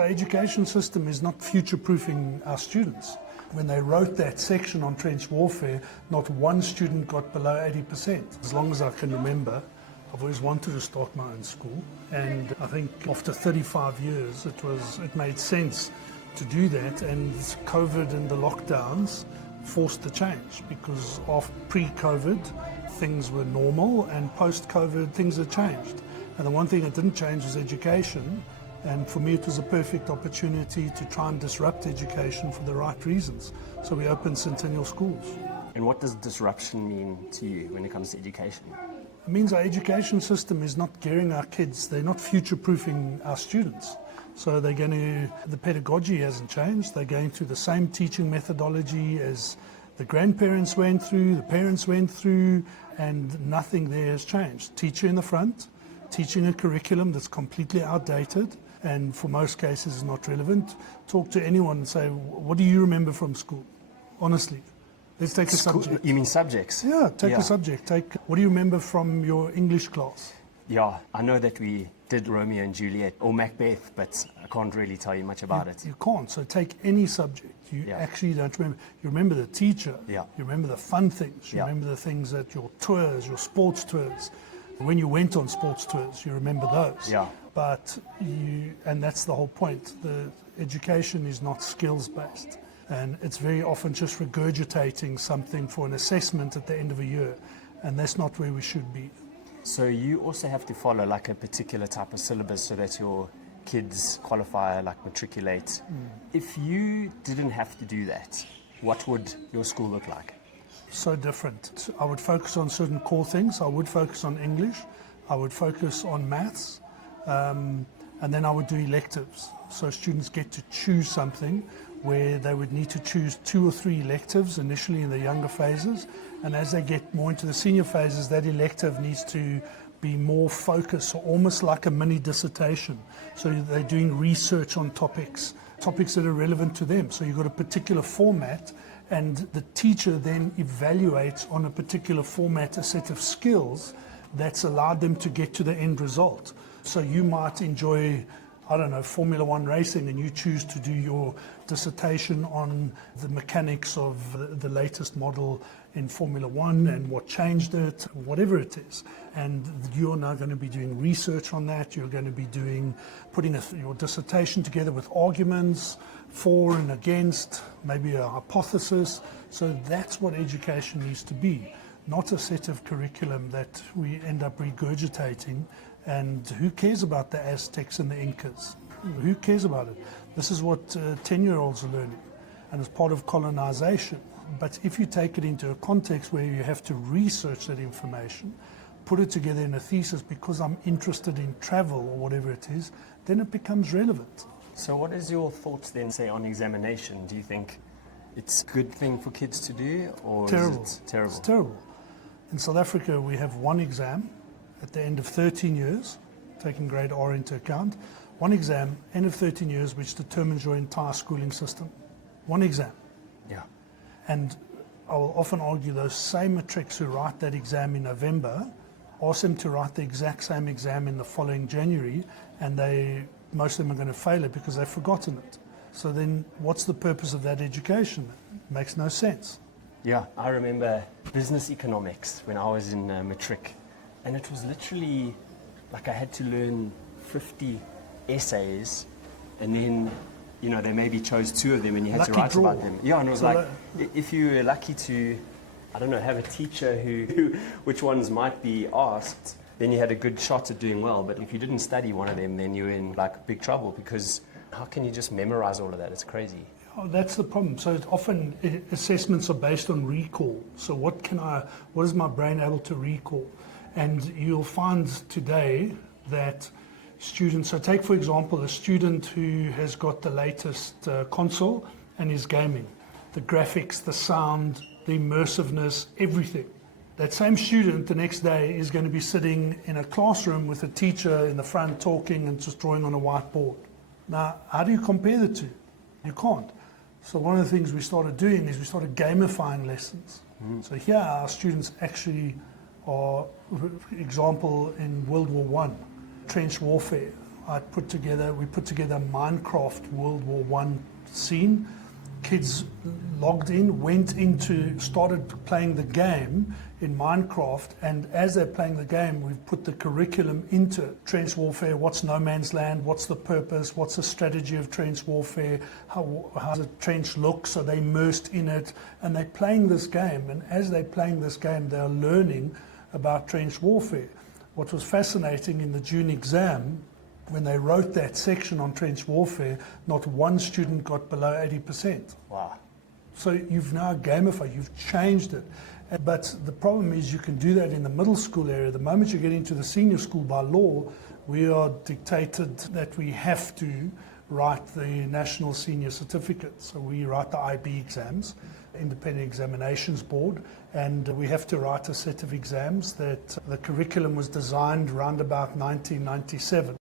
The education system is not future-proofing our students. When they wrote that section on trench warfare, not one student got below 80%. As long as I can remember, I've always wanted to start my own school, and I think after 35 years it made sense to do that, and COVID and the lockdowns forced the change, because pre-COVID things were normal and post-COVID things had changed. And the one thing that didn't change was education, and for me it was a perfect opportunity to try and disrupt education for the right reasons. So we opened Centennial schools. And what does disruption mean to you when it comes to education? It means our education system is not gearing our kids, they're not future-proofing our students. So the pedagogy hasn't changed, they're going through the same teaching methodology as the grandparents went through, the parents went through, and nothing there has changed. Teacher in the front, teaching a curriculum that's completely outdated and for most cases is not relevant. Talk to anyone and say, what do you remember from school? Honestly. Let's take a subject. You mean subjects? Yeah, take a subject. What do you remember from your English class? Yeah, I know that we did Romeo and Juliet or Macbeth, but I can't really tell you much about it. You can't. So take any subject. You actually don't remember. You remember the teacher. Yeah. You remember the fun things. You remember the things that your tours, your sports tours. When you went on sports tours, you remember those. Yeah. And that's the whole point. The education is not skills-based. And it's very often just regurgitating something for an assessment at the end of a year. And that's not where we should be. So you also have to follow like a particular type of syllabus so that your kids qualify, like matriculate. If you didn't have to do that, what would your school look like? So different. I would focus on certain core things. I would focus on English. I would focus on maths. And then I would do electives. So students get to choose something where they would need to choose 2 or 3 electives initially in the younger phases. And as they get more into the senior phases, that elective needs to be more focused, almost like a mini dissertation. So they're doing research on topics that are relevant to them. So you've got a particular format, and the teacher then evaluates on a particular format a set of skills that's allowed them to get to the end result. So you might enjoy, I don't know, Formula One racing, and you choose to do your dissertation on the mechanics of the latest model in Formula One and what changed it, whatever it is. And you're now going to be doing research on that. You're going to be putting your dissertation together with arguments for and against, maybe a hypothesis. So that's what education needs to be, not a set of curriculum that we end up regurgitating. And who cares about the Aztecs and the Incas? Who cares about it? This is what 10-year-olds are learning, and it's part of colonization. But if you take it into a context where you have to research that information, put it together in a thesis because I'm interested in travel or whatever it is, then it becomes relevant. So what is your thoughts then, say, on examination? Do you think it's a good thing for kids to do, or terrible. Is it terrible? It's terrible. In South Africa, we have one exam at the end of 13 years, taking grade R into account. One exam, end of 13 years, which determines your entire schooling system. One exam. Yeah. And I will often argue those same matrics who write that exam in November, ask them to write the exact same exam in the following January, and most of them are going to fail it because they've forgotten it. So then what's the purpose of that education? It makes no sense. Yeah, I remember business economics when I was in matric, and it was literally like I had to learn 50 essays, and then they maybe chose 2 of them and you had to write about them. Yeah, and it was if you were lucky to, I don't know, have a teacher who which ones might be asked, then you had a good shot at doing well. But if you didn't study one of them, then you're in like big trouble, because how can you just memorize all of that? It's crazy. Oh, that's the problem. So often assessments are based on recall. So what is my brain able to recall? And you'll find today that students, so take for example a student who has got the latest console and is gaming, the graphics, the sound, the immersiveness, everything. That same student the next day is going to be sitting in a classroom with a teacher in the front talking and just drawing on a whiteboard. Now, how do you compare the two? You can't. So one of the things we started doing is we started gamifying lessons. So here our students actually are, for example, in World War I, trench warfare. we put together a Minecraft World War One scene. Kids logged in, started playing the game in Minecraft, and as they're playing the game, we've put the curriculum into it. Trench warfare, what's no man's land, what's the purpose, what's the strategy of trench warfare, how does a trench look, so they're immersed in it, and they're playing this game, and as they're playing this game, they're learning about trench warfare. What was fascinating in the June exam, when they wrote that section on trench warfare, not one student got below 80%. Wow. So you've now gamified, you've changed it. But the problem is you can do that in the middle school area. The moment you get into the senior school, by law, we are dictated that we have to write the National Senior Certificate. So we write the IB exams, Independent Examinations Board, and we have to write a set of exams that the curriculum was designed around about 1997.